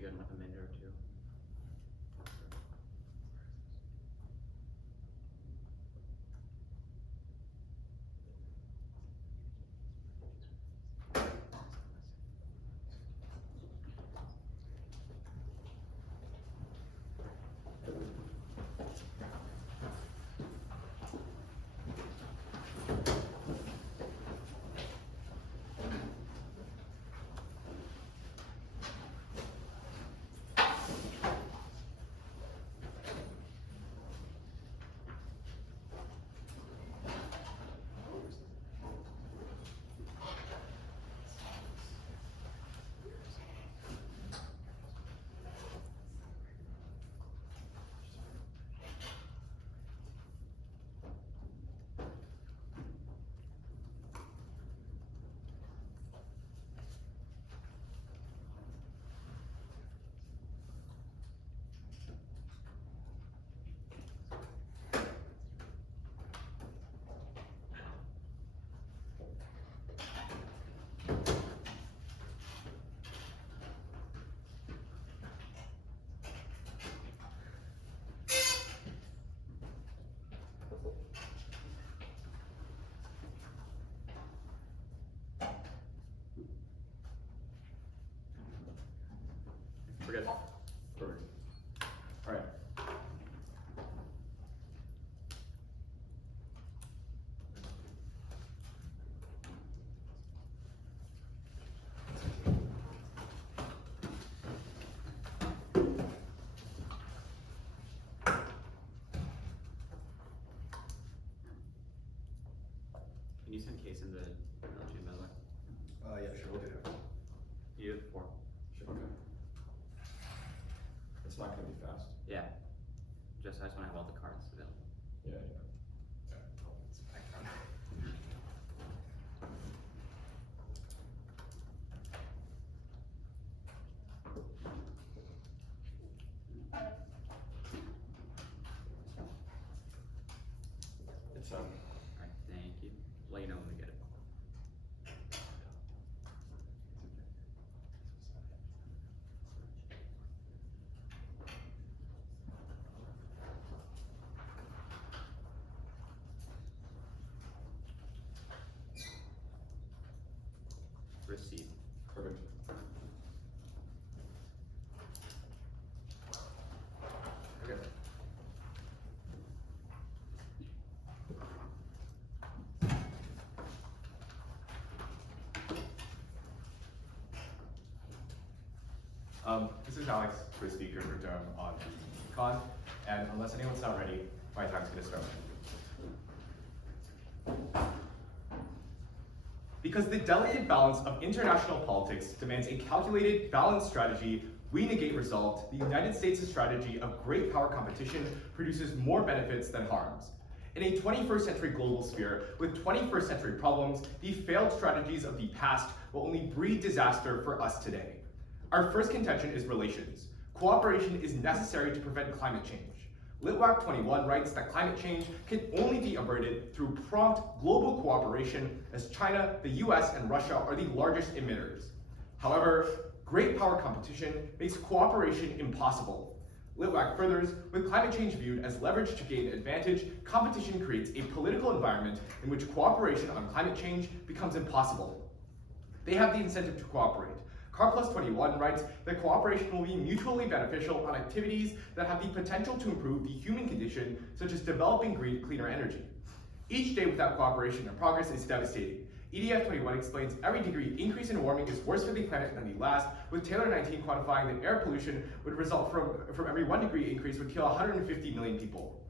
be good in like a minute or two. We're good. Perfect. All right. Can you send Case in the chain, by the way? Yeah, sure, we'll do that. You have 4. Sure, okay. It's not gonna be fast. Yeah. I just want to have all the cards available. Yeah, yeah. It's background. It's Alright, thank you. Let you know when we get it. Receive. perfect. Okay. This is Alex, quiz speaker for Durham on Econ, and unless anyone's not ready, my time's gonna start. Because the delicate balance of international politics demands a calculated, balanced strategy, we negate result. The United States' strategy of great power competition produces more benefits than harms. In a 21st century global sphere with 21st century problems, the failed strategies of the past will only breed disaster for us today. Our first contention is relations. Cooperation is necessary to prevent climate change. Litwack 21 writes that climate change can only be averted through prompt global cooperation, as China, the US, and Russia are the largest emitters. However, great power competition makes cooperation impossible. Litwack furthers, with climate change viewed as leverage to gain advantage, competition creates a political environment in which cooperation on climate change becomes impossible. They have the incentive to cooperate. Car+21 writes that cooperation will be mutually beneficial on activities that have the potential to improve the human condition, such as developing green, cleaner energy. Each day without cooperation and progress is devastating. EDF21 explains every degree increase in warming is worse for the planet than the last, with Taylor 19 quantifying that air pollution would result from every 1 degree increase would kill 150 million people.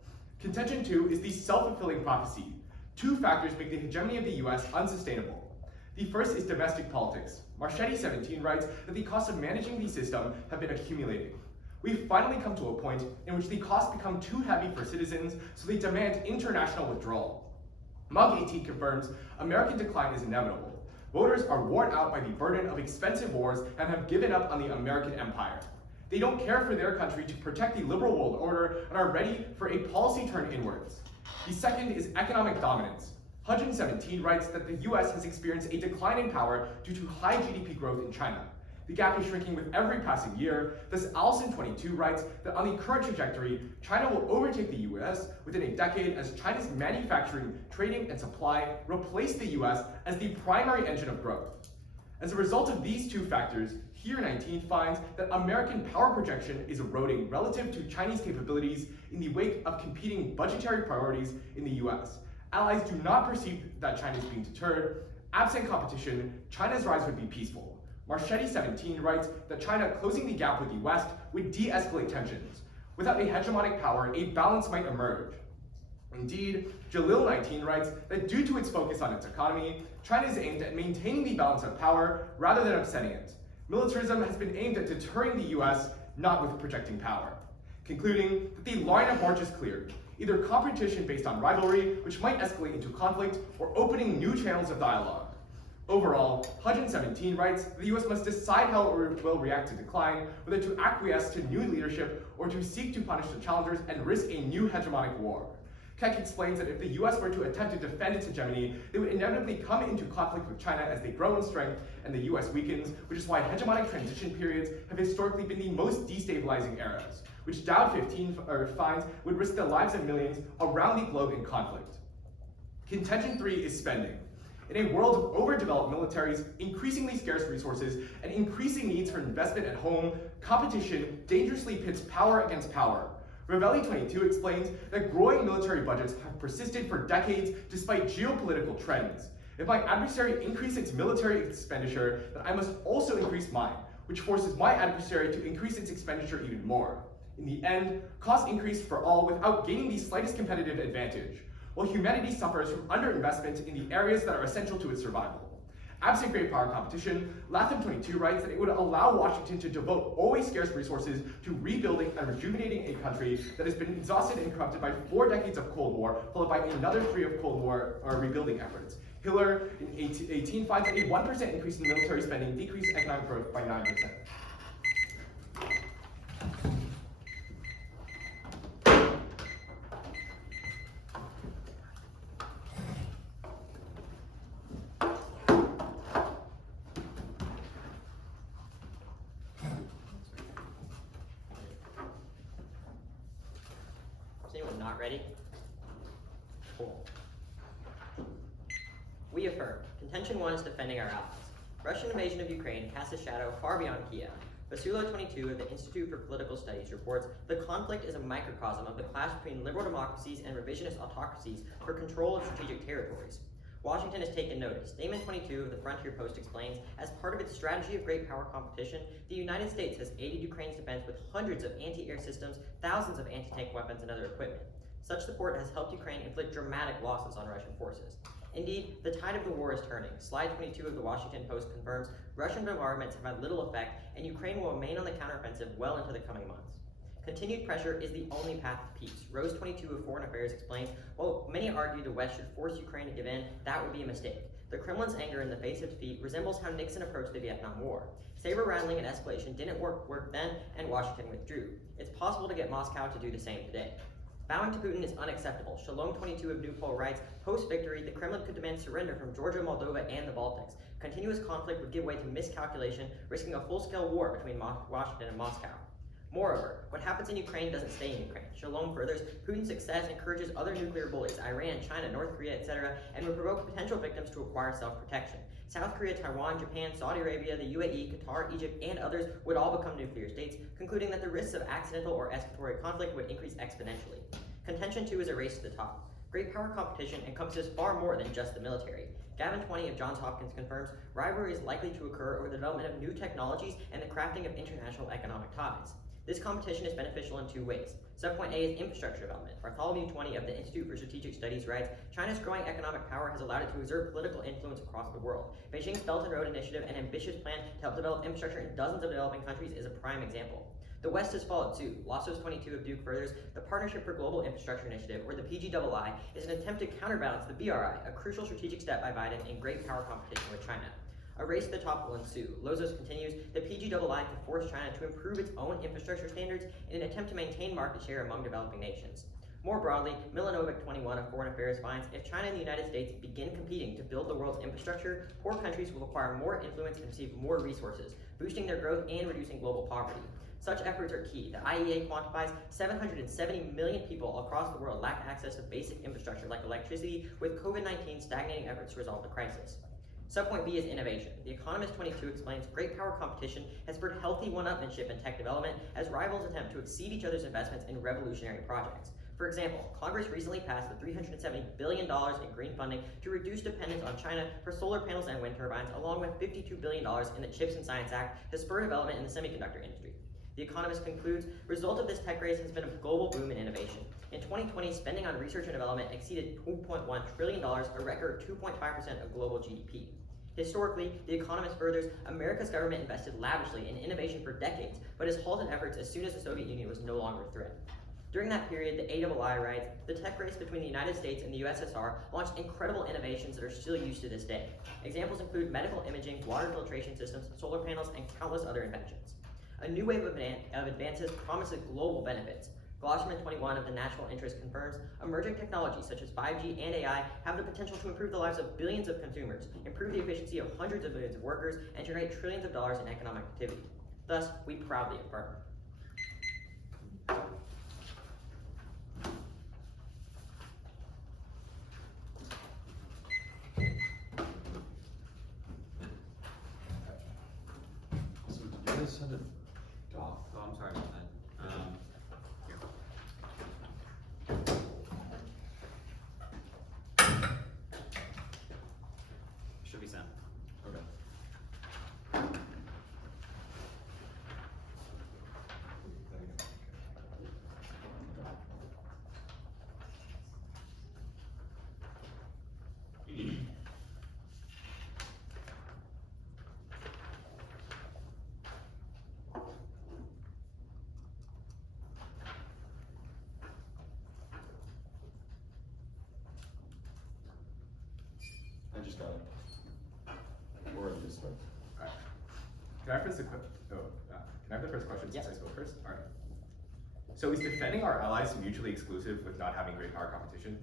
Contention 2 is the self-fulfilling prophecy. 2 factors make the hegemony of the US unsustainable. The first is domestic politics. Marchetti 17 writes that the costs of managing the system have been accumulating. We've finally come to a point in which the costs become too heavy for citizens, so they demand international withdrawal. Mug 18 confirms American decline is inevitable. Voters are worn out by the burden of expensive wars and have given up on the American empire. They don't care for their country to protect the liberal world order and are ready for a policy turn inwards. The second is economic dominance. Hudgens 17 writes that the US has experienced a decline in power due to high GDP growth in China. The gap is shrinking with every passing year. Thus, Allison22 writes that on the current trajectory, China will overtake the US within a decade as China's manufacturing, trading, and supply replace the US as the primary engine of growth. As a result of these two factors, Here 19 finds that American power projection is eroding relative to Chinese capabilities in the wake of competing budgetary priorities in the US. Allies do not perceive that China is being deterred. Absent competition, China's rise would be peaceful. Marchetti 17 writes that China closing the gap with the West would de-escalate tensions. Without a hegemonic power, a balance might emerge. Indeed, Jalil 19 writes that due to its focus on its economy, China is aimed at maintaining the balance of power rather than upsetting it. Militarism has been aimed at deterring the US, not with projecting power. Concluding that the line of march is clear, either competition based on rivalry, which might escalate into conflict, or opening new channels of dialogue. Overall, Hudgen 17 writes that the US must decide how it will react to decline, whether to acquiesce to new leadership or to seek to punish the challengers and risk a new hegemonic war. Keck explains that if the US were to attempt to defend its hegemony, they would inevitably come into conflict with China as they grow in strength and the US weakens, which is why hegemonic transition periods have historically been the most destabilizing eras, which Dowd 15 finds would risk the lives of millions around the globe in conflict. Contention 3 is spending. In a world of overdeveloped militaries, increasingly scarce resources, and increasing needs for investment at home, competition dangerously pits power against power. Ravelli 22 explains that growing military budgets have persisted for decades despite geopolitical trends. If my adversary increases its military expenditure, then I must also increase mine, which forces my adversary to increase its expenditure even more. In the end, costs increase for all without gaining the slightest competitive advantage, while humanity suffers from underinvestment in the areas that are essential to its survival. Absent great power competition, Latham 22 writes that it would allow Washington to devote always scarce resources to rebuilding and rejuvenating a country that has been exhausted and corrupted by 4 decades of Cold War, followed by another 3 of Cold War rebuilding efforts. Hiller in 18 finds that a 1% increase in military spending decreased economic growth by 9%. Not ready? Cool. We affirm. Contention 1 is defending our allies. Russian invasion of Ukraine casts a shadow far beyond Kiev. Vasulo 22 of the Institute for Political Studies reports the conflict is a microcosm of the clash between liberal democracies and revisionist autocracies for control of strategic territories. Washington has taken notice. Damon 22 of the Frontier Post explains, as part of its strategy of great power competition, the United States has aided Ukraine's defense with hundreds of anti-air systems, thousands of anti-tank weapons, and other equipment. Such support has helped Ukraine inflict dramatic losses on Russian forces. Indeed, the tide of the war is turning. Slide 22 of the Washington Post confirms Russian bombardments have had little effect, and Ukraine will remain on the counteroffensive well into the coming months. Continued pressure is the only path to peace. Rose 22 of Foreign Affairs explains, while many argue the West should force Ukraine to give in, that would be a mistake. The Kremlin's anger in the face of defeat resembles how Nixon approached the Vietnam War. Saber-rattling and escalation didn't work then, and Washington withdrew. It's possible to get Moscow to do the same today. Bowing to Putin is unacceptable. Shalom 22 of Newpol writes, post-victory, the Kremlin could demand surrender from Georgia, Moldova, and the Baltics. Continuous conflict would give way to miscalculation, risking a full-scale war between Washington and Moscow. Moreover, what happens in Ukraine doesn't stay in Ukraine. Shalom furthers, Putin's success encourages other nuclear bullies, Iran, China, North Korea, etc., and would provoke potential victims to acquire self-protection. South Korea, Taiwan, Japan, Saudi Arabia, the UAE, Qatar, Egypt, and others would all become nuclear states, concluding that the risks of accidental or escalatory conflict would increase exponentially. Contention 2 is a race to the top. Great power competition encompasses far more than just the military. Gavin 20 of Johns Hopkins confirms rivalry is likely to occur over the development of new technologies and the crafting of international economic ties. This competition is beneficial in 2 ways. Subpoint A is infrastructure development. Bartholomew 20 of the Institute for Strategic Studies writes, China's growing economic power has allowed it to exert political influence across the world. Beijing's Belt and Road Initiative, an ambitious plan to help develop infrastructure in dozens of developing countries, is a prime example. The West has followed suit. Lassos 22 of Duke furthers, the Partnership for Global Infrastructure Initiative, or the PGII, is an attempt to counterbalance the BRI, a crucial strategic step by Biden in great power competition with China. A race to the top will ensue. Lozos continues, the PGII can force China to improve its own infrastructure standards in an attempt to maintain market share among developing nations. More broadly, Milanovic 21 of Foreign Affairs finds if China and the United States begin competing to build the world's infrastructure, poor countries will acquire more influence and receive more resources, boosting their growth and reducing global poverty. Such efforts are key. The IEA quantifies 770 million people across the world lack access to basic infrastructure like electricity, with COVID-19 stagnating efforts to resolve the crisis. Subpoint B is innovation. The Economist 22 explains great power competition has spurred healthy one-upmanship in tech development as rivals attempt to exceed each other's investments in revolutionary projects. For example, Congress recently passed the $370 billion in green funding to reduce dependence on China for solar panels and wind turbines, along with $52 billion in the CHIPS and Science Act to spur development in the semiconductor industry. The Economist concludes, result of this tech race has been a global boom in innovation. In 2020, spending on research and development exceeded $2.1 trillion, a record 2.5% of global GDP. Historically, The Economist furthers, America's government invested lavishly in innovation for decades, but has halted efforts as soon as the Soviet Union was no longer a threat. During that period, the AII writes, the tech race between the United States and the USSR launched incredible innovations that are still used to this day. Examples include medical imaging, water filtration systems, solar panels, and countless other inventions. A new wave of advances promises global benefits. Glosserman 21 of the National Interest confirms emerging technologies such as 5G and AI have the potential to improve the lives of billions of consumers, improve the efficiency of hundreds of millions of workers, and generate trillions of dollars in economic activity. Thus, we proudly affirm. So did you guys send it off? Oh, I'm sorry about that. Here. Should be sent. Okay. I just got it. Or at least like. Alright. Can I first can I have the first question since Yes. I spoke first? Alright. So is defending our allies mutually exclusive with not having great power competition?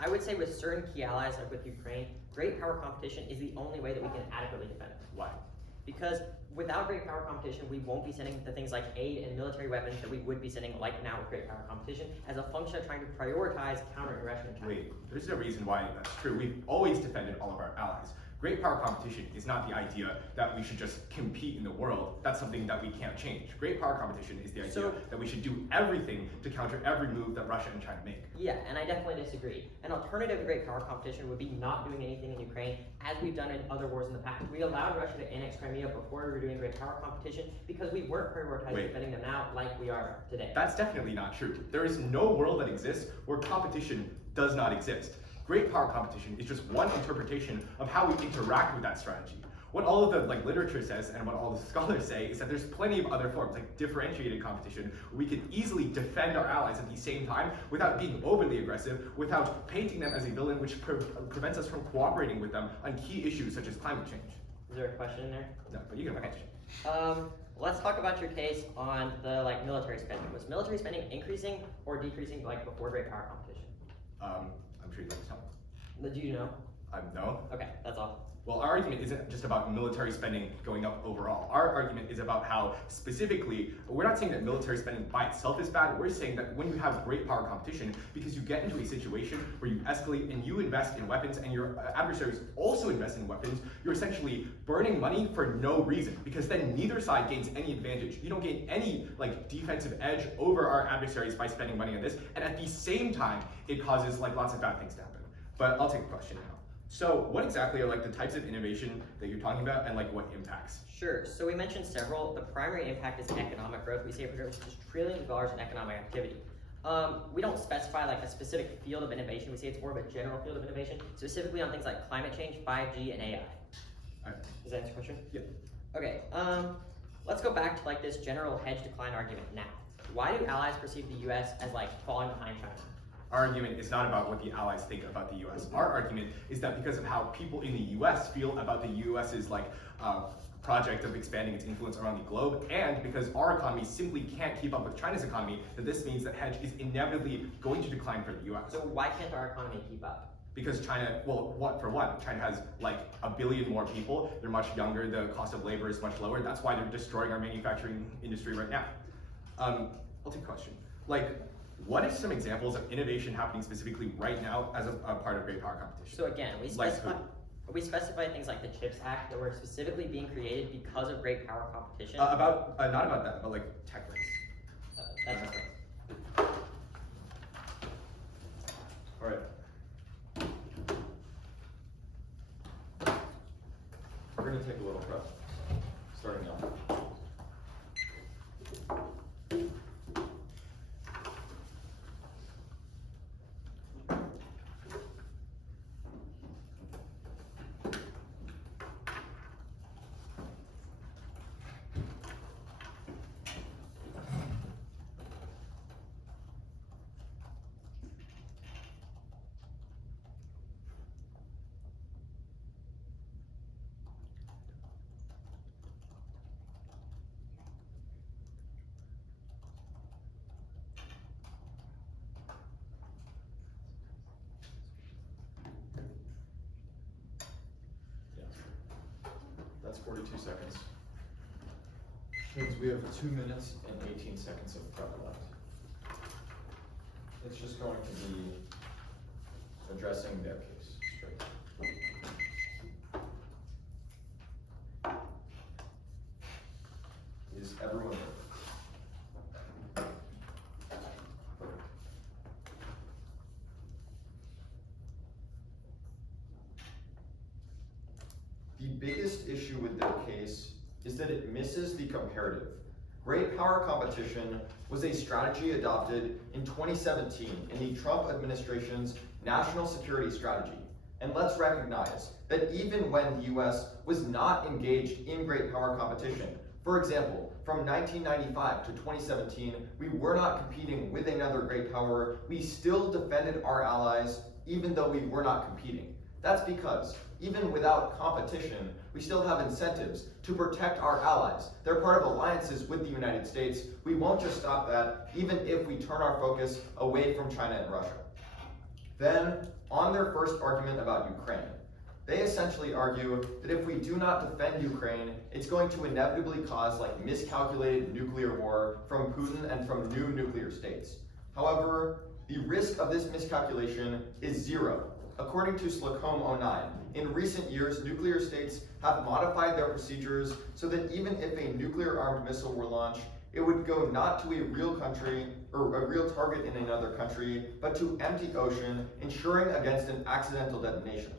I would say with certain key allies, like with Ukraine, great power competition is the only way that we can adequately defend them. Why? Because without great power competition, we won't be sending the things like aid and military weapons that we would be sending like now with great power competition as a function of trying to prioritize countering Russia and China. Wait, there's no reason why that's true. We've always defended all of our allies. Great power competition is not the idea that we should just compete in the world. That's something that we can't change. Great power competition is the idea that we should do everything to counter every move that Russia and China make. Yeah, and I definitely disagree. An alternative to great power competition would be not doing anything in Ukraine, as we've done in other wars in the past. We allowed Russia to annex Crimea before we were doing great power competition because we weren't prioritizing defending them now like we are today. That's definitely not true. There is no world that exists where competition does not exist. Great power competition is just one interpretation of how we interact with that strategy. What all of the literature says and what all the scholars say is that there's plenty of other forms, like differentiated competition, where we can easily defend our allies at the same time without being overly aggressive, without painting them as a villain, which prevents us from cooperating with them on key issues such as climate change. Is there a question in there? No, but you can have a question. Let's talk about your case on the military spending. Was military spending increasing or decreasing before great power competition? I'm sure you'd like to tell me. Do you know? No. Okay, that's all. Well, our argument isn't just about military spending going up overall. Our argument is about how, specifically, we're not saying that military spending by itself is bad. We're saying that when you have great power competition, because you get into a situation where you escalate and you invest in weapons and your adversaries also invest in weapons, you're essentially burning money for no reason, because then neither side gains any advantage. You don't gain any defensive edge over our adversaries by spending money on this, and at the same time, it causes lots of bad things to happen. But I'll take a question now. So what exactly are the types of innovation that you're talking about and what impacts? Sure, so we mentioned several. The primary impact is economic growth. We say it produces trillions of dollars in economic activity. We don't specify a specific field of innovation. We say it's more of a general field of innovation, specifically on things like climate change, 5G, and AI. All right. Does that answer your question? Yeah. Okay, let's go back to this general hedge decline argument now. Why do allies perceive the US as falling behind China? Our argument is not about what the Allies think about the US. Our argument is that because of how people in the US feel about the US's project of expanding its influence around the globe, and because our economy simply can't keep up with China's economy, that this means that hedge is inevitably going to decline for the US. So why can't our economy keep up? Because China, China has like 1 billion more people. They're much younger. The cost of labor is much lower. That's why they're destroying our manufacturing industry right now. I'll take a question. What are some examples of innovation happening specifically right now as a part of great power competition? So again, we specify things like the CHIPS Act that were specifically being created because of great power competition. Not about that, but like tech race. That's correct. All right. We're going to take a little prep, starting now. That's 42 seconds. Means we have 2 minutes and 18 seconds of prep left. It's just going to be addressing their case straight. Is everyone ready? The biggest issue with their case is that it misses the comparative. Great power competition was a strategy adopted in 2017 in the Trump administration's national security strategy. And let's recognize that even when the US was not engaged in great power competition, for example, from 1995 to 2017, we were not competing with another great power, we still defended our allies even though we were not competing. That's because even without competition, we still have incentives to protect our allies. They're part of alliances with the United States. We won't just stop that, even if we turn our focus away from China and Russia. Then, on their first argument about Ukraine, they essentially argue that if we do not defend Ukraine, it's going to inevitably cause miscalculated nuclear war from Putin and from new nuclear states. However, the risk of this miscalculation is zero. According to Slacombe 09, in recent years, nuclear states have modified their procedures so that even if a nuclear-armed missile were launched, it would go not to a real country or a real target in another country, but to empty ocean, ensuring against an accidental detonation.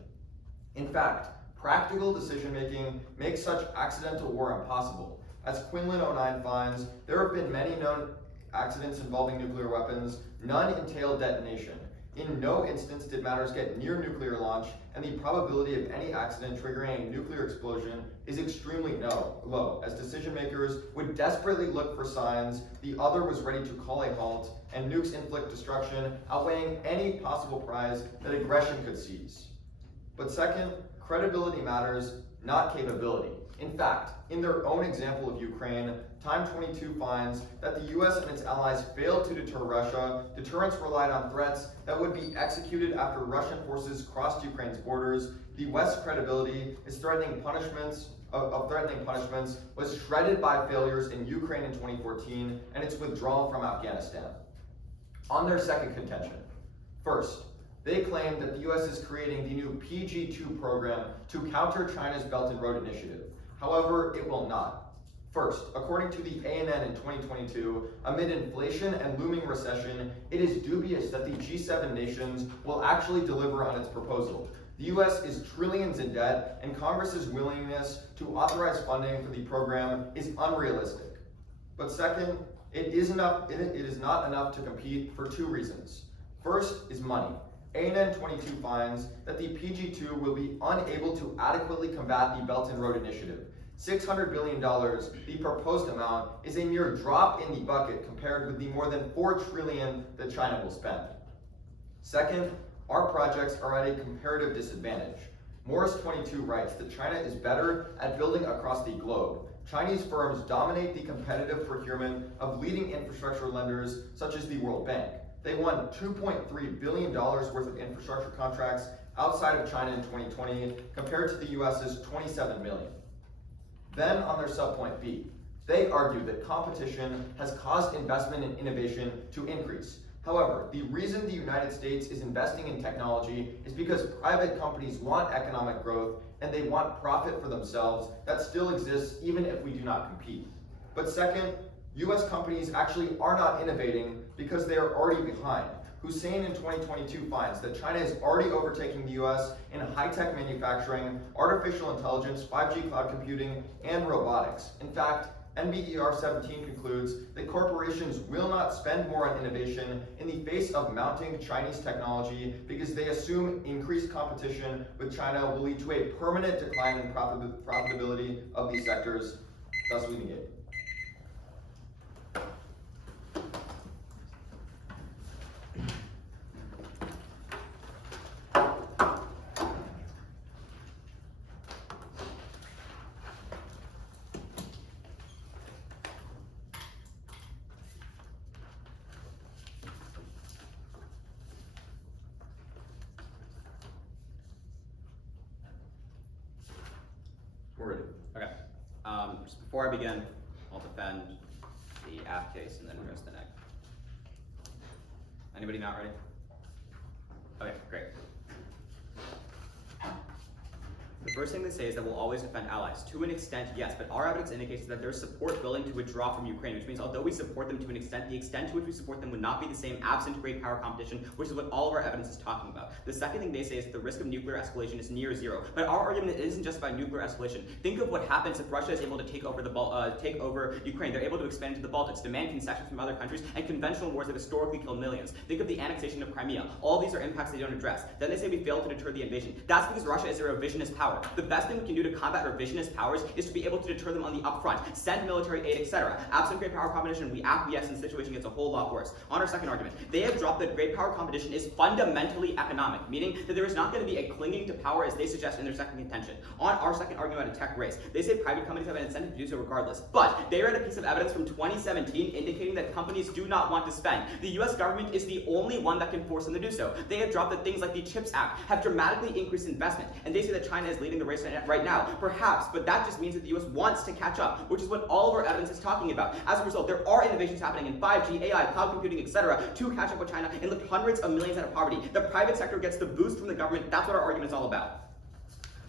In fact, practical decision-making makes such accidental war impossible. As Quinlan 09 finds, there have been many known accidents involving nuclear weapons, none entail detonation. In no instance did matters get near nuclear launch, and the probability of any accident triggering a nuclear explosion is extremely low, as decision makers would desperately look for signs the other was ready to call a halt, and nukes inflict destruction, outweighing any possible prize that aggression could seize. But second, credibility matters, not capability. In fact, in their own example of Ukraine, Time 22 finds that the US and its allies failed to deter Russia. Deterrence relied on threats that would be executed after Russian forces crossed Ukraine's borders. The West's credibility is threatening punishments was shredded by failures in Ukraine in 2014 and its withdrawal from Afghanistan. On their second contention, first, they claim that the US is creating the new PG2 program to counter China's Belt and Road Initiative. However, it will not. First, according to the ANN in 2022, amid inflation and looming recession, it is dubious that the G7 nations will actually deliver on its proposal. The US is trillions in debt, and Congress's willingness to authorize funding for the program is unrealistic. But second, it is not enough to compete for two reasons. First is money. ANN 22 finds that the PG2 will be unable to adequately combat the Belt and Road Initiative. $600 billion, the proposed amount, is a mere drop in the bucket compared with the more than $4 trillion that China will spend. Second, our projects are at a comparative disadvantage. Morris 22 writes that China is better at building across the globe. Chinese firms dominate the competitive procurement of leading infrastructure lenders such as the World Bank. They won $2.3 billion worth of infrastructure contracts outside of China in 2020 compared to the US's $27 million. Then on their subpoint B, they argue that competition has caused investment and innovation to increase. However, the reason the United States is investing in technology is because private companies want economic growth and they want profit for themselves that still exists even if we do not compete. But second, US companies actually are not innovating because they are already behind. Hussein in 2022 finds that China is already overtaking the US in high-tech manufacturing, artificial intelligence, 5G cloud computing, and robotics. In fact, NBER 17 concludes that corporations will not spend more on innovation in the face of mounting Chinese technology because they assume increased competition with China will lead to a permanent decline in profitability of these sectors, thus we negate. We're ready. Okay. Just before I begin, I'll defend the aft case and then address the neg. Anybody not ready? Okay, great. The first thing they say is that we'll always defend allies. To an extent, yes, but our evidence indicates that there's support willing to withdraw from Ukraine, which means although we support them to an extent, the extent to which we support them would not be the same absent great power competition, which is what all of our evidence is talking about. The second thing they say is that the risk of nuclear escalation is near zero. But our argument isn't just about nuclear escalation. Think of what happens if Russia is able to take over Ukraine. They're able to expand into the Baltics, demand concessions from other countries, and conventional wars that historically killed millions. Think of the annexation of Crimea. All these are impacts they don't address. Then they say we failed to deter the invasion. That's because Russia is a revisionist power. The best thing we can do to combat revisionist powers is to be able to deter them on the upfront, send military aid, etc. Absent great power competition, we acquiesce and the situation gets a whole lot worse. On our second argument, they have dropped that great power competition is fundamentally economic, meaning that there is not going to be a clinging to power as they suggest in their second contention. On our second argument about a tech race, they say private companies have an incentive to do so regardless, but they read a piece of evidence from 2017 indicating that companies do not want to spend. The US government is the only one that can force them to do so. They have dropped that things like the CHIPS Act have dramatically increased investment, and they say that China is leading the race right now. Perhaps, but that just means that the US wants to catch up, which is what all of our evidence is talking about. As a result, there are innovations happening in 5G, AI, cloud computing, etc. to catch up with China and lift hundreds of millions out of poverty. The private sector gets the boost from the government. That's what our argument is all about.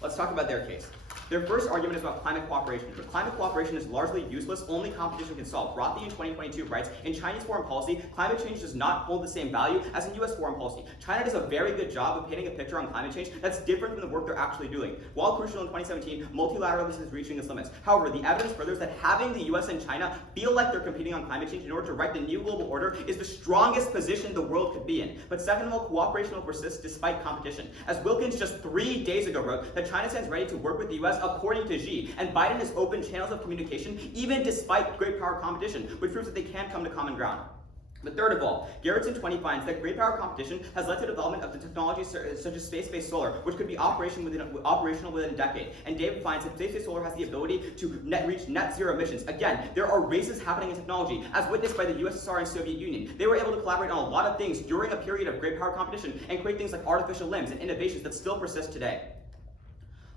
Let's talk about their case. Their first argument is about climate cooperation, but climate cooperation is largely useless, only competition can solve. Rothy in 2022 writes, in Chinese foreign policy, climate change does not hold the same value as in US foreign policy. China does a very good job of painting a picture on climate change that's different from the work they're actually doing. While crucial in 2017, multilateralism is reaching its limits. However, the evidence furthers that having the US and China feel like they're competing on climate change in order to write the new global order is the strongest position the world could be in. But second of all, cooperation will persist despite competition. As Wilkins just 3 days ago wrote, that China stands ready to work with the US according to Xi, and Biden has opened channels of communication even despite great power competition, which proves that they can come to common ground. But third of all, Gerritsen 20 finds that great power competition has led to development of the technologies such as space-based solar, which could be operational within a decade. And David finds that space-based solar has the ability to reach net zero emissions. Again, there are races happening in technology, as witnessed by the USSR and Soviet Union. They were able to collaborate on a lot of things during a period of great power competition and create things like artificial limbs and innovations that still persist today.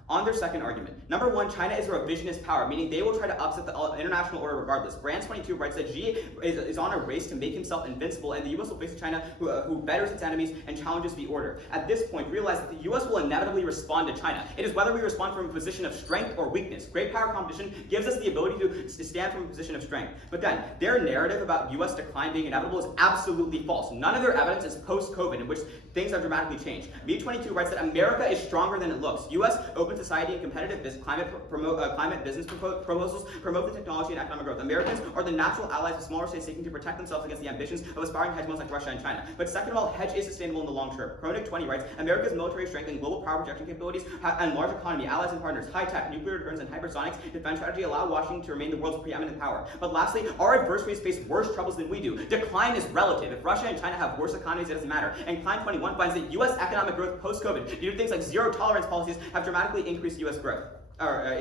On their second argument, number one, China is a revisionist power, meaning they will try to upset the international order regardless. Brands 22 writes that Xi is on a race to make himself invincible, and the US will face a China who betters its enemies and challenges the order. At this point, realize that the US will inevitably respond to China. It is whether we respond from a position of strength or weakness. Great power competition gives us the ability to stand from a position of strength. But then, their narrative about US decline being inevitable is absolutely false. None of their evidence is post-COVID, in which things have dramatically changed. B22 writes that America is stronger than it looks. US open open society and competitive climate business proposals promote the technology and economic growth. Americans are the natural allies of smaller states seeking to protect themselves against the ambitions of aspiring hegemons like Russia and China. But second of all, hedge is sustainable in the long term. Kronig 20 writes, America's military strength and global power projection capabilities and large economy, allies and partners, high-tech, nuclear deterrence, and hypersonics defense strategy allow Washington to remain the world's preeminent power. But lastly, our adversaries face worse troubles than we do. Decline is relative. If Russia and China have worse economies, it doesn't matter. And Klein 21 finds that U.S. economic growth post-COVID, due to things like zero-tolerance policies, have dramatically increased U.S. growth.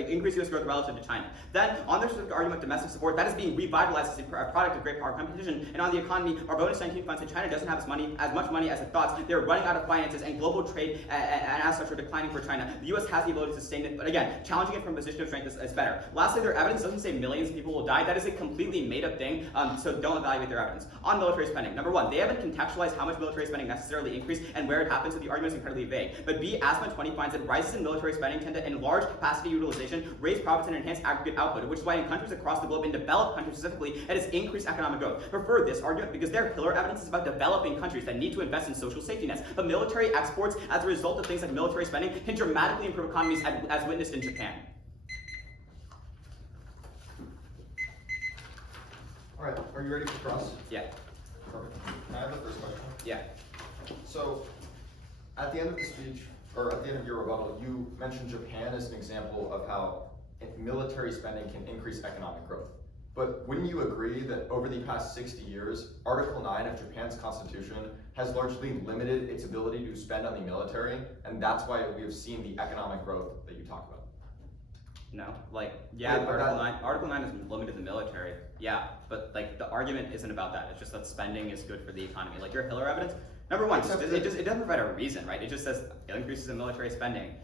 Increase U.S. growth relative to China. Then, on the specific argument of domestic support, that is being revitalized as a product of great power competition. And on the economy, our bonus 19 finds that China doesn't have as much money as it thought. They're running out of finances, and global trade and as such are declining for China. The U.S. has the ability to sustain it, but again, challenging it from a position of strength is better. Lastly, their evidence doesn't say millions of people will die. That is a completely made-up thing, so don't evaluate their evidence. On military spending, number one, they haven't contextualized how much military spending necessarily increased and where it happens, so the argument is incredibly vague. But B, ASMA 20 finds that rises in military spending tend to enlarge capacity utilization, raise profits, and enhance aggregate output, which is why in countries across the globe, in developed countries specifically, it has increased economic growth. Prefer this argument because their pillar evidence is about developing countries that need to invest in social safety nets. But military exports, as a result of things like military spending, can dramatically improve economies as witnessed in Japan. All right, are you ready for cross? Yeah. Perfect. Can I have the first question? Yeah. So, at the end of the speech, or at the end of your rebuttal, you mentioned Japan as an example of how military spending can increase economic growth. But wouldn't you agree that over the past 60 years, Article 9 of Japan's constitution has largely limited its ability to spend on the military, and that's why we have seen the economic growth that you talk about? No, like, yeah, Wait, but Article 9 is limited to the military, yeah, but like the argument isn't about that. It's just that spending is good for the economy. Like your Hiller evidence, number one, it doesn't provide a reason, right? It just says increases in military spending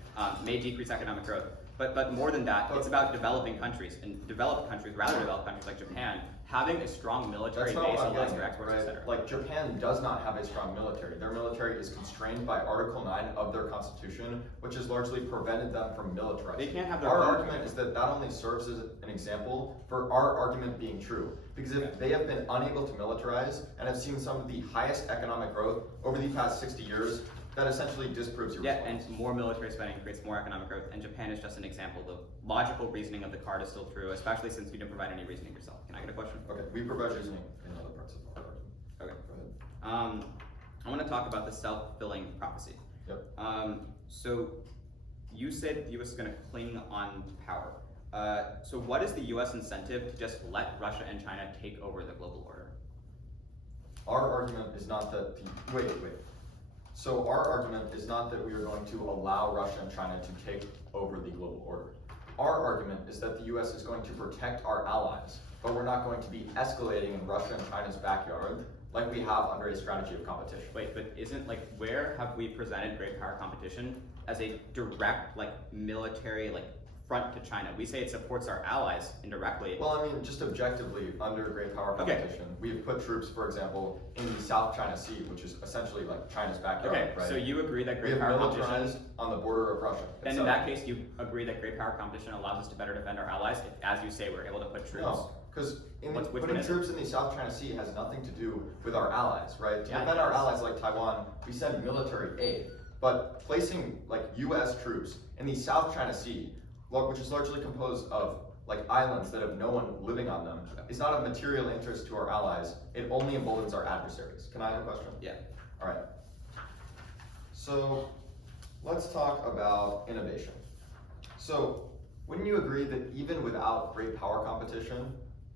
may decrease economic growth. But more than that, it's about developing countries, and developed countries, rather developed countries like Japan, having a strong military base allows their exports, right? etc. Like Japan does not have a strong military. Their military is constrained by Article 9 of their constitution, which has largely prevented them from militarizing. They can't have their Our own argument is that that only serves as an example for our argument being true. Because if they have been unable to militarize and have seen some of the highest economic growth over the past 60 years, that essentially disproves your response. And more military spending creates more economic growth, and Japan is just an example. The logical reasoning of the card is still true, especially since you didn't provide any reasoning yourself. Can I get a question? Okay, we provide reasoning in other parts of our argument. Okay. Go ahead. I want to talk about the self-fulfilling prophecy. Yep. So you said the U.S. is going to cling on to power. So what is the U.S. incentive to just let Russia and China take over the global order? Our argument is not that the, wait. So our argument is not that we are going to allow Russia and China to take over the global order. Our argument is that the US is going to protect our allies, but we're not going to be escalating in Russia and China's backyard like we have under a strategy of competition. Wait, but isn't, like, where have we presented great power competition as a direct, like, military, like, front to China? We say it supports our allies indirectly. Well, I mean, just objectively, under great power competition, we've put troops, for example, in the South China Sea, which is essentially like China's backyard, Okay, right? so you agree that We great have power militarized competition, on the border of Russia. then in that case, you agree that great power competition allows us to better defend our allies if, as you say, we're able to put troops. No, because Which putting one is troops in the South China Sea has nothing to do with our allies, right? To Yeah, defend our allies like Taiwan, we send military aid. But placing like US troops in the South China Sea, which is largely composed of like islands that have no one living on them, is not of material interest to our allies. It only emboldens our adversaries. Can I have a question? Yeah. All right. So let's talk about innovation. So wouldn't you agree that even without great power competition,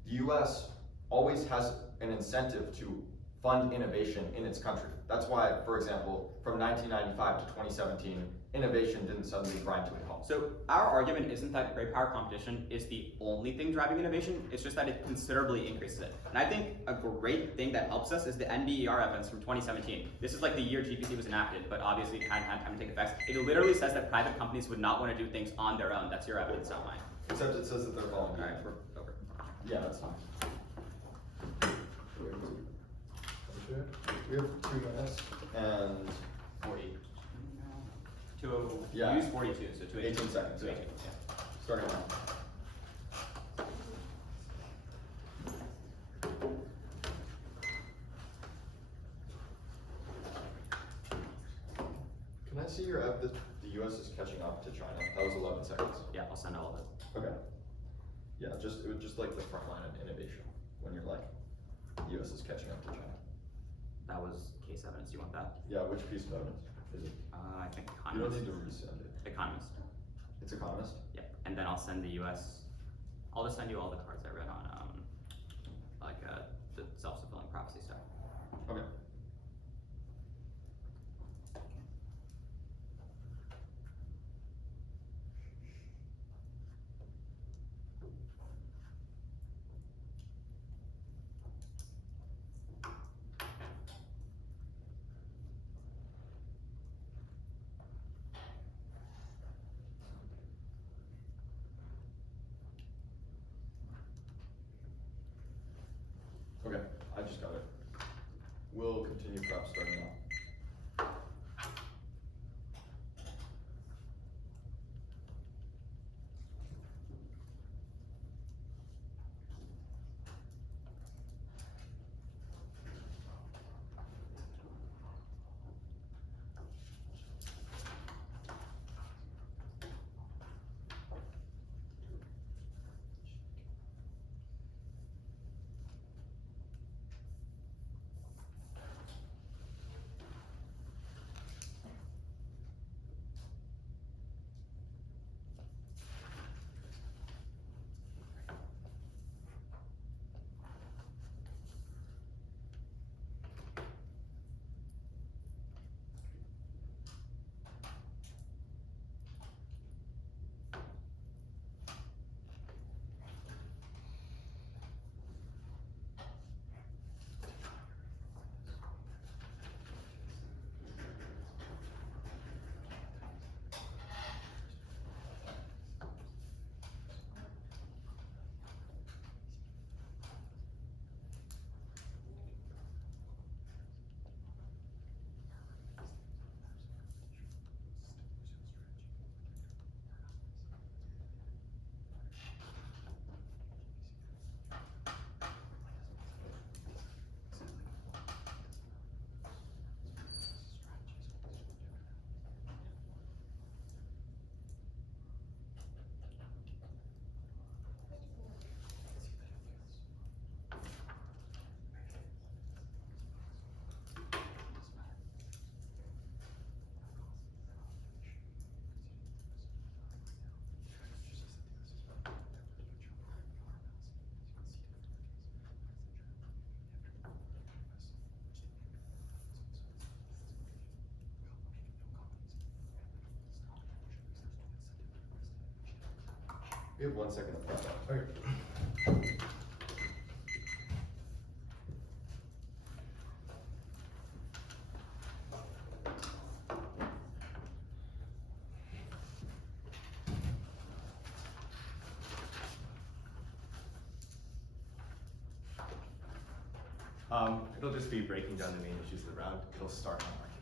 the US always has an incentive to fund innovation in its country? That's why, for example, from 1995 to 2017, innovation didn't suddenly grind to a halt. So our argument isn't that great power competition is the only thing driving innovation, it's just that it considerably increases it. And I think a great thing that helps us is the NBER evidence from 2017. This is like the year GPT was enacted, but obviously it hadn't had time to take effect. It literally says that private companies would not want to do things on their own. That's your evidence, not mine. Except it says that they're following. All right, we're over. Yeah, that's fine. We have 2 minutes and 40. Yeah. Use 42, so 18 seconds. 218, Yeah. yeah. Starting now. Can I see your the US is catching up to China. That was 11 seconds. Yeah, I'll send all of it. Okay. Yeah, it was just like the front line of innovation when you're like, the US is catching up to China. That was case evidence. You want that? Yeah, which piece of evidence is it? I think You don't Economist. need to resend it. Economist. It's Economist? Yeah, and then I'll send the US. I'll just send you all the cards I read on the self-fulfilling prophecy stuff. Okay. Okay, I just got it. We'll continue perhaps starting now. We have 1 second of that. Okay. It'll just be breaking down the main issues of the round. It'll start on markets.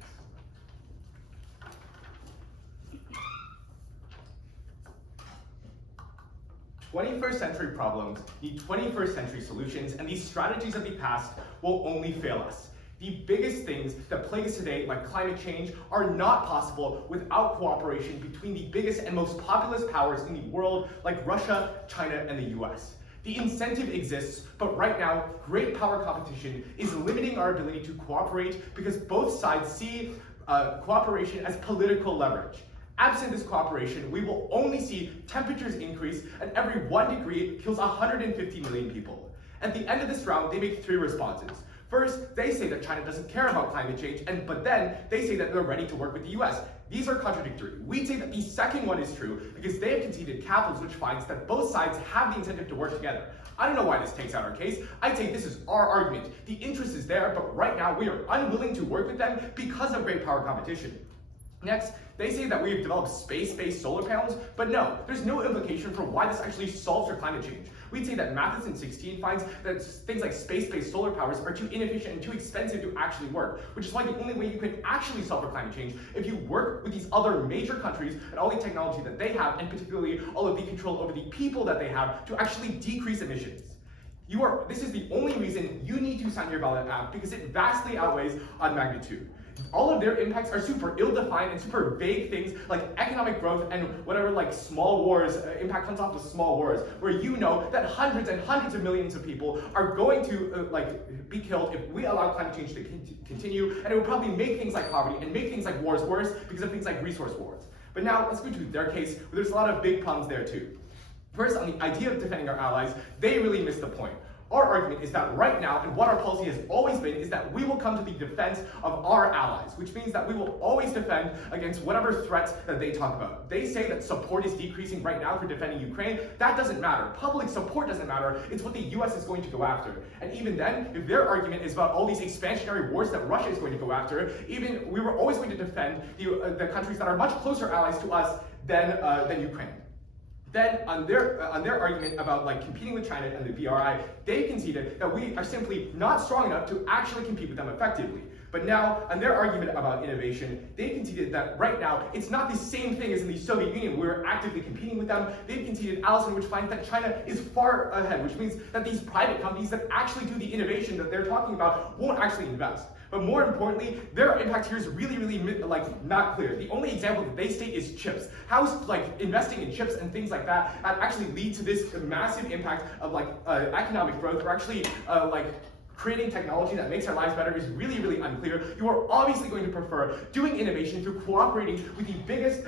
21st century problems need 21st century solutions, and these strategies of the past will only fail us. The biggest things that plague us today, like climate change, are not possible without cooperation between the biggest and most populous powers in the world, like Russia, China, and the US. The incentive exists, but right now, great power competition is limiting our ability to cooperate because both sides see cooperation as political leverage. Absent this cooperation, we will only see temperatures increase, and every 1 degree kills 150 million people. At the end of this round, they make 3 responses. First, they say that China doesn't care about climate change, but then they say that they're ready to work with the US. These are contradictory. We'd say that the second one is true because they have conceded capitals, which finds that both sides have the incentive to work together. I don't know why this takes out our case. I'd say this is our argument. The interest is there, but right now we are unwilling to work with them because of great power competition. Next, they say that we have developed space-based solar panels, but no, there's no implication for why this actually solves for climate change. We'd say that Matheson 16 finds that things like space-based solar powers are too inefficient and too expensive to actually work, which is why the only way you can actually solve for climate change if you work with these other major countries and all the technology that they have, and particularly all of the control over the people that they have to actually decrease emissions. This is the only reason you need to sign your ballot app because it vastly outweighs on magnitude. All of their impacts are super ill-defined and super vague things like economic growth and whatever like small wars, impact comes off of small wars, where you know that hundreds and hundreds of millions of people are going to be killed if we allow climate change to continue, and it will probably make things like poverty and make things like wars worse because of things like resource wars. But now let's go to their case, where there's a lot of big problems there too. First, on the idea of defending our allies, they really missed the point. Our argument is that right now, and what our policy has always been, is that we will come to the defense of our allies, which means that we will always defend against whatever threats that they talk about. They say that support is decreasing right now for defending Ukraine. That doesn't matter. Public support doesn't matter. It's what the US is going to go after. And even then, if their argument is about all these expansionary wars that Russia is going to go after, even we were always going to defend the countries that are much closer allies to us than Ukraine. Then, on their argument about like competing with China and the BRI, they conceded that we are simply not strong enough to actually compete with them effectively. But now, on their argument about innovation, they conceded that right now, it's not the same thing as in the Soviet Union. We're actively competing with them. They've conceded, Allison, which finds that China is far ahead, which means that these private companies that actually do the innovation that they're talking about won't actually invest. But more importantly, their impact here is really, really not clear. The only example that they state is chips. How is investing in chips and things like that actually lead to this massive impact of economic growth, or actually creating technology that makes our lives better is really, really unclear. You are obviously going to prefer doing innovation through cooperating with the biggest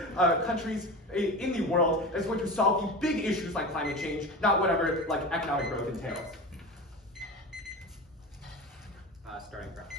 countries in the world that's going to solve the big issues like climate change, not whatever economic growth entails. Starting practice.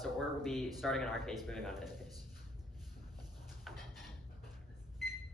So order will be starting in our case, moving on to the case.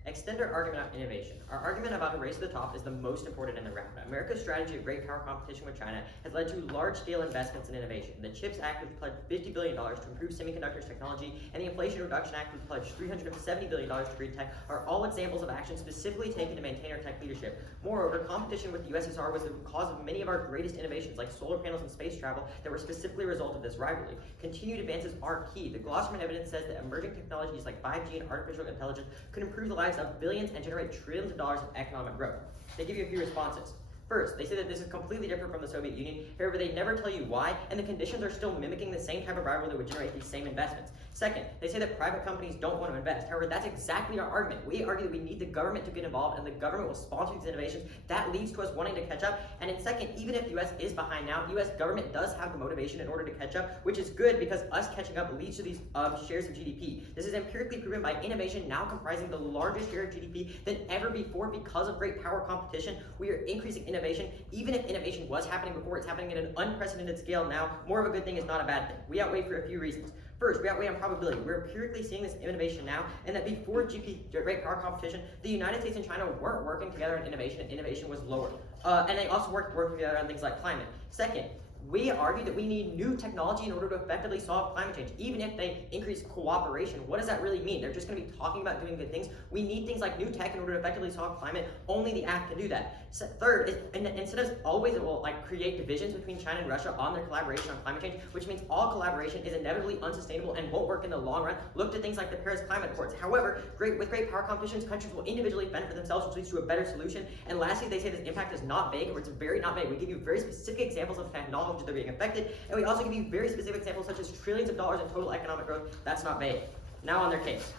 Extend our argument on innovation. Our argument about a race to the top is the most important in the round. America's strategy of great power competition with China has led to large-scale investments in innovation. The CHIPS Act, which pledged $50 billion to improve semiconductors technology, and the Inflation Reduction Act, which pledged $370 billion to green tech, are all examples of action specifically taken to maintain our tech leadership. Moreover, competition with the USSR was the cause of many of our greatest innovations, like solar panels and space travel, that were specifically a result of this rivalry. Continued advances are key. The Glosserman evidence says that emerging technologies like 5G and artificial intelligence could improve the lives of billions and generate trillions of dollars of economic growth. They give you a few responses. First, they say that this is completely different from the Soviet Union. However, they never tell you why, and the conditions are still mimicking the same type of rivalry that would generate these same investments. Second, they say that private companies don't want to invest. However, that's exactly our argument. We argue that we need the government to get involved, and the government will sponsor these innovations. That leads to us wanting to catch up. And in second, even if the U.S. is behind now, the U.S. government does have the motivation in order to catch up, which is good because us catching up leads to these shares of GDP. This is empirically proven by innovation now comprising the largest share of GDP than ever before because of great power competition. We are increasing innovation. Even if innovation was happening before, it's happening at an unprecedented scale now. More of a good thing is not a bad thing. We outweigh for a few reasons. First, we outweigh on probability. We're empirically seeing this innovation now, and that before great power competition, the United States and China weren't working together on innovation, and innovation was lower. And they also worked together on things like climate. Second, we argue that we need new technology in order to effectively solve climate change. Even if they increase cooperation, what does that really mean? They're just going to be talking about doing good things. We need things like new tech in order to effectively solve climate. Only the act can do that. Third, is, instead of always it will create divisions between China and Russia on their collaboration on climate change, which means all collaboration is inevitably unsustainable and won't work in the long run. Look to things like the Paris Climate Accords. However, with great power competitions, countries will individually benefit themselves, which leads to a better solution. And lastly, they say this impact is not vague, or it's very not vague. We give you very specific examples of technologies that are being affected, and we also give you very specific examples such as trillions of dollars in total economic growth. That's not vague. Now on their case.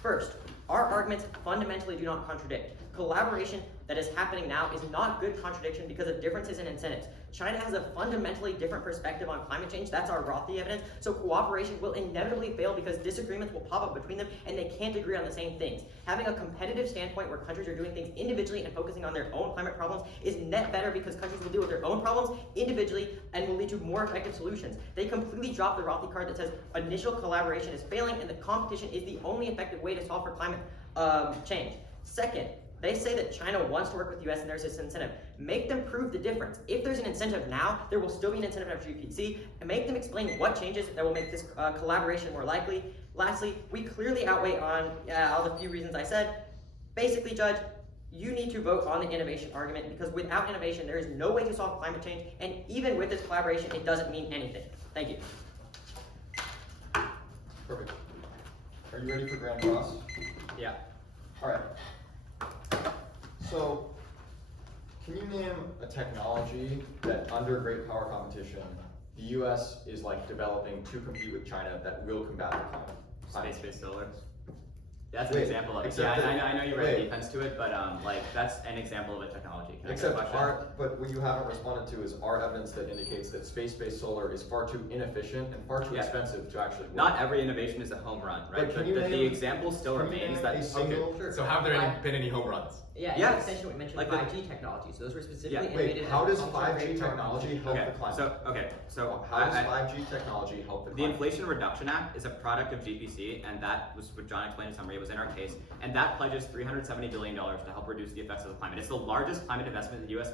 First, our arguments fundamentally do not contradict. Collaboration that is happening now is not good contradiction because of differences in incentives. China has a fundamentally different perspective on climate change. That's our Rothy evidence. So cooperation will inevitably fail because disagreements will pop up between them and they can't agree on the same things. Having a competitive standpoint where countries are doing things individually and focusing on their own climate problems is net better because countries will deal with their own problems individually and will lead to more effective solutions. They completely dropped the Rothy card that says initial collaboration is failing and the competition is the only effective way to solve for climate change. Second, they say that China wants to work with the US and there's this incentive. Make them prove the difference. If there's an incentive now, there will still be an incentive after GPC, and make them explain what changes that will make this collaboration more likely. Lastly, we clearly outweigh on all the few reasons I said. Basically, Judge, you need to vote on the innovation argument because without innovation, there is no way to solve climate change, and even with this collaboration, it doesn't mean anything. Thank you. Perfect. Are you ready for Grand Cross? Yeah. All right. So, can you name a technology that under great power competition, the US is developing to compete with China that will combat the climate? Space-based solar. That's an example of it. Yeah, I know you read defense to it, but that's an example of a technology. Can I get a question? But what you haven't responded to is our evidence that indicates that space-based solar is far too inefficient and far too expensive to actually work. Not every innovation is a home run, right? But the example still remains that. So have there been any home runs? Yeah, yes. In extension, we mentioned 5G technology. So those were specifically Wait, innovated. how does 5G technology help the climate? So how does 5G technology help the climate? The Inflation Reduction Act is a product of GPC, and that was what John explained in summary. It was in our case, and that pledges $370 billion to help reduce the effects of the climate. It's the largest climate investment the U.S.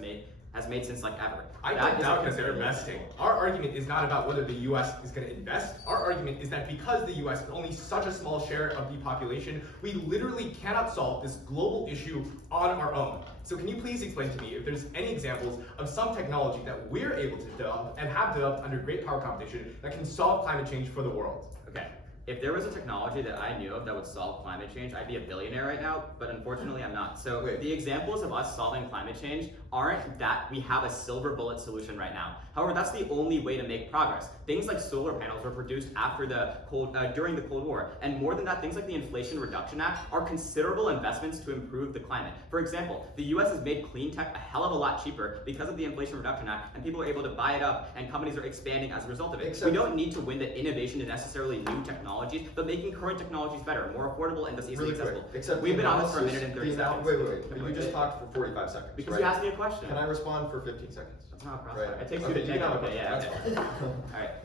has made since ever. I don't doubt that they're investing. Our argument is not about whether the U.S. is going to invest. Our argument is that because the U.S. is only such a small share of the population, we literally cannot solve this global issue on our own. So can you please explain to me if there's any examples of some technology that we're able to develop and have developed under great power competition that can solve climate change for the world? Okay. If there was a technology that I knew of that would solve climate change, I'd be a billionaire right now, but unfortunately I'm not. So the examples of us solving climate change aren't that we have a silver bullet solution right now. However, that's the only way to make progress. Things like solar panels were produced after during the Cold War, and more than that, things like the Inflation Reduction Act are considerable investments to improve the climate. For example, the US has made clean tech a hell of a lot cheaper because of the Inflation Reduction Act, and people are able to buy it up, and companies are expanding as a result of it. We don't need to win the innovation to necessarily new technologies, but making current technologies better, more affordable, and thus easily accessible. Except we've been on this for a minute and 30 seconds. Wait. You just talked for 45 seconds. Because you asked me a question. Can I respond for 15 seconds? That's not a problem. Right. It takes 2 to 10. Okay, yeah. That's fine.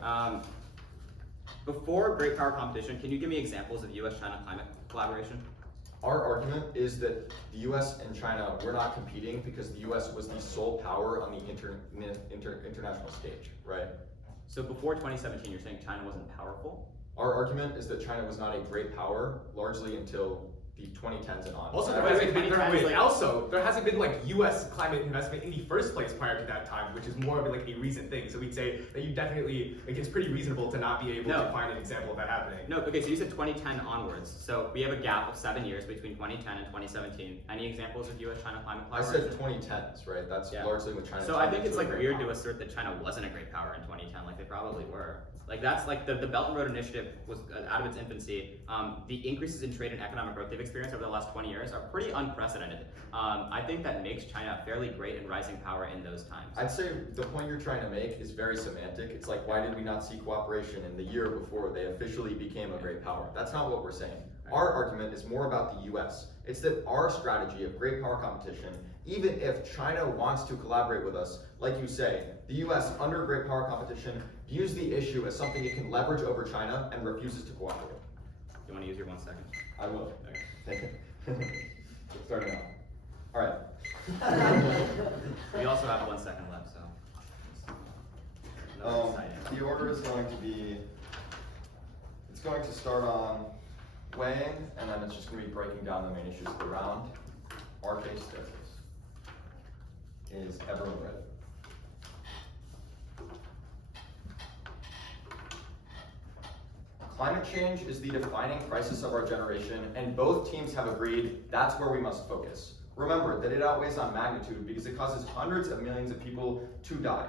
All right. Before great power competition, can you give me examples of US-China climate collaboration? Our argument is that the US and China were not competing because the US was the sole power on the international stage, right? So before 2017, you're saying China wasn't powerful? Our argument is that China was not a great power largely until the 2010s and on. Also, Right, there hasn't many been, times, like- also, there hasn't been like U.S. climate investment in the first place prior to that time, which is more of like a recent thing. So we'd say that you definitely, like, it's pretty reasonable to not be able No. to find an example of that happening. No, okay, so you said 2010 onwards. So we have a gap of 7 years between 2010 and 2017. Any examples of US-China climate I collaboration? said 2010s, right? That's Yeah. largely when China. So I think turned it's into a like great weird power. to assert that China wasn't a great power in 2010, like they probably were. Like that's like the Belt and Road Initiative was out of its infancy. The increases in trade and economic growth they've experienced over the last 20 years are pretty unprecedented. I think that makes China a fairly great and rising power in those times. I'd say the point you're trying to make is very semantic. It's like, why did we not see cooperation in the year before they officially became a great power? That's not what we're saying. Our argument is more about the US. It's that our strategy of great power competition, even if China wants to collaborate with us, like you say, the US under great power competition views the issue as something it can leverage over China and refuses to cooperate. You want to use your 1 second? I will. Thank you. Starting out. All right. We also have 1 second left, so. Nothing exciting. The order is going to be, it's going to start on weighing, and then it's just going to be breaking down the main issues of the round. Our case staircase. Is everyone ready? Climate change is the defining crisis of our generation, and both teams have agreed that's where we must focus. Remember that it outweighs on magnitude because it causes hundreds of millions of people to die.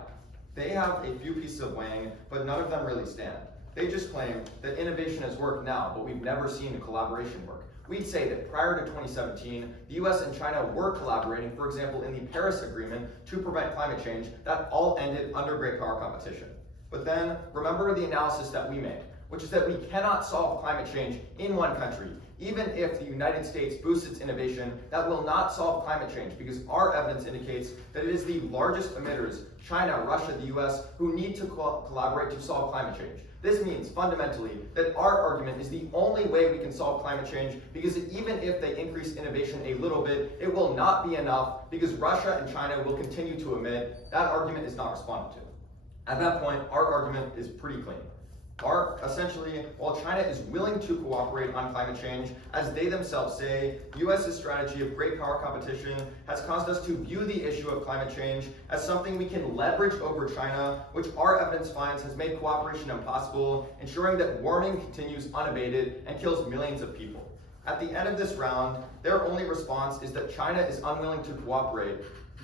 They have a few pieces of weighing, but none of them really stand. They just claim that innovation has worked now, but we've never seen the collaboration work. We'd say that prior to 2017, the US and China were collaborating, for example, in the Paris Agreement to prevent climate change. That all ended under great power competition. But then, remember the analysis that we made, which is that we cannot solve climate change in one country. Even if the United States boosts its innovation, that will not solve climate change because our evidence indicates that it is the largest emitters, China, Russia, the US, who need to collaborate to solve climate change. This means, fundamentally, that our argument is the only way we can solve climate change because even if they increase innovation a little bit, it will not be enough because Russia and China will continue to emit. That argument is not responded to. At that point, our argument is pretty clean. Essentially, while China is willing to cooperate on climate change, as they themselves say, US's strategy of great power competition has caused us to view the issue of climate change as something we can leverage over China, which our evidence finds has made cooperation impossible, ensuring that warming continues unabated and kills millions of people. At the end of this round, their only response is that China is unwilling to cooperate.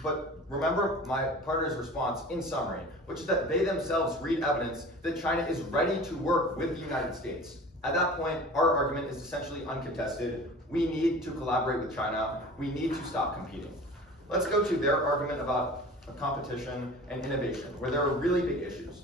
But remember my partner's response in summary, which is that they themselves read evidence that China is ready to work with the United States. At that point, our argument is essentially uncontested. We need to collaborate with China. We need to stop competing. Let's go to their argument about competition and innovation, where there are really big issues.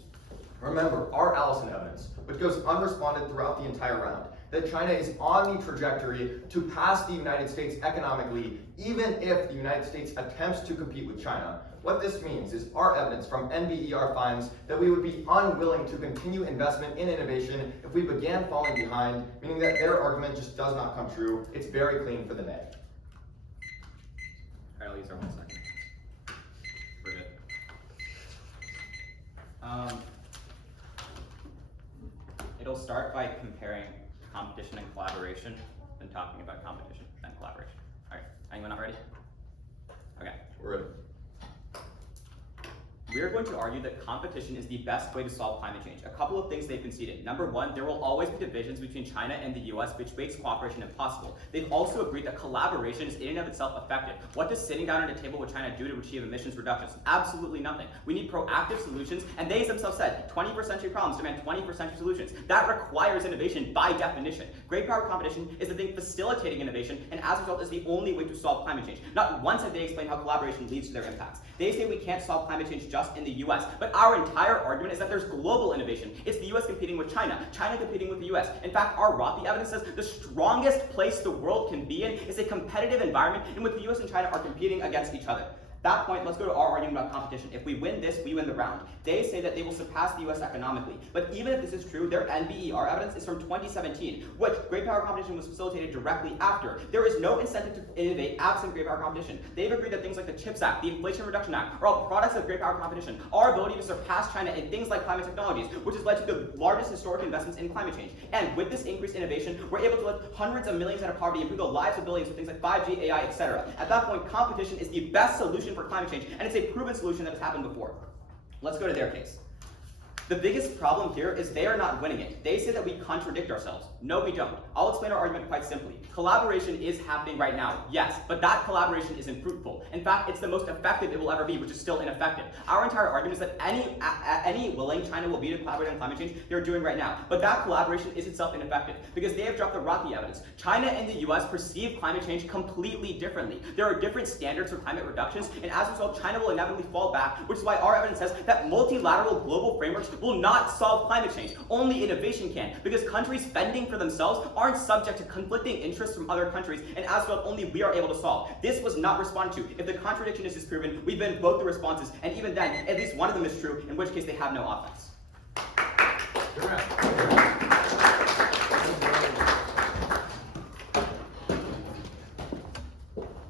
Remember, our Allison evidence, which goes unresponded throughout the entire round, that China is on the trajectory to pass the United States economically, even if the United States attempts to compete with China. What this means is our evidence from NBER finds that we would be unwilling to continue investment in innovation if we began falling behind, meaning that their argument just does not come true. It's very clean for the nay. All right, I'll use our 1 second. We're good. It'll start by comparing competition and collaboration, then talking about competition, then collaboration. All right, anyone not ready? Okay. We're ready. We are going to argue that competition is the best way to solve climate change. A couple of things they've conceded. Number one, there will always be divisions between China and the US, which makes cooperation impossible. They've also agreed that collaboration is in and of itself effective. What does sitting down at a table with China do to achieve emissions reductions? Absolutely nothing. We need proactive solutions, and they themselves said 21st century problems demand 21st century solutions. That requires innovation by definition. Great power competition is the thing facilitating innovation, and as a result is the only way to solve climate change. Not once have they explained how collaboration leads to their impacts. They say we can't solve climate change just in the US, but our entire argument is that there's global innovation. It's the US competing with China, China competing with the US. In fact, our Roth evidence says the strongest place the world can be in is a competitive environment in which the US and China are competing against each other. That point, let's go to our argument about competition. If we win this, we win the round. They say that they will surpass the US economically. But even if this is true, their NBER evidence is from 2017, which great power competition was facilitated directly after. There is no incentive to innovate absent great power competition. They've agreed that things like the CHIPS Act, the Inflation Reduction Act, are all products of great power competition. Our ability to surpass China in things like climate technologies, which has led to the largest historic investments in climate change. And with this increased innovation, we're able to lift hundreds of millions out of poverty, improve the lives of billions with things like 5G, AI, etc. At that point, competition is the best solution for climate change, and it's a proven solution that has happened before. Let's go to their case. The biggest problem here is they are not winning it. They say that we contradict ourselves. No, we don't. I'll explain our argument quite simply. Collaboration is happening right now, yes, but that collaboration isn't fruitful. In fact, it's the most effective it will ever be, which is still ineffective. Our entire argument is that any willing China will be to collaborate on climate change, they're doing right now. But that collaboration is itself ineffective, because they have dropped the rocky evidence. China and the US perceive climate change completely differently. There are different standards for climate reductions, and as a result, China will inevitably fall back, which is why our evidence says that multilateral global frameworks will not solve climate change. Only innovation can, because countries fending for themselves aren't subject to conflicting interests from other countries, and as well, only we are able to solve. This was not responded to. If the contradiction is disproven, we've been both the responses, and even then, at least one of them is true, in which case they have no offense. Durham.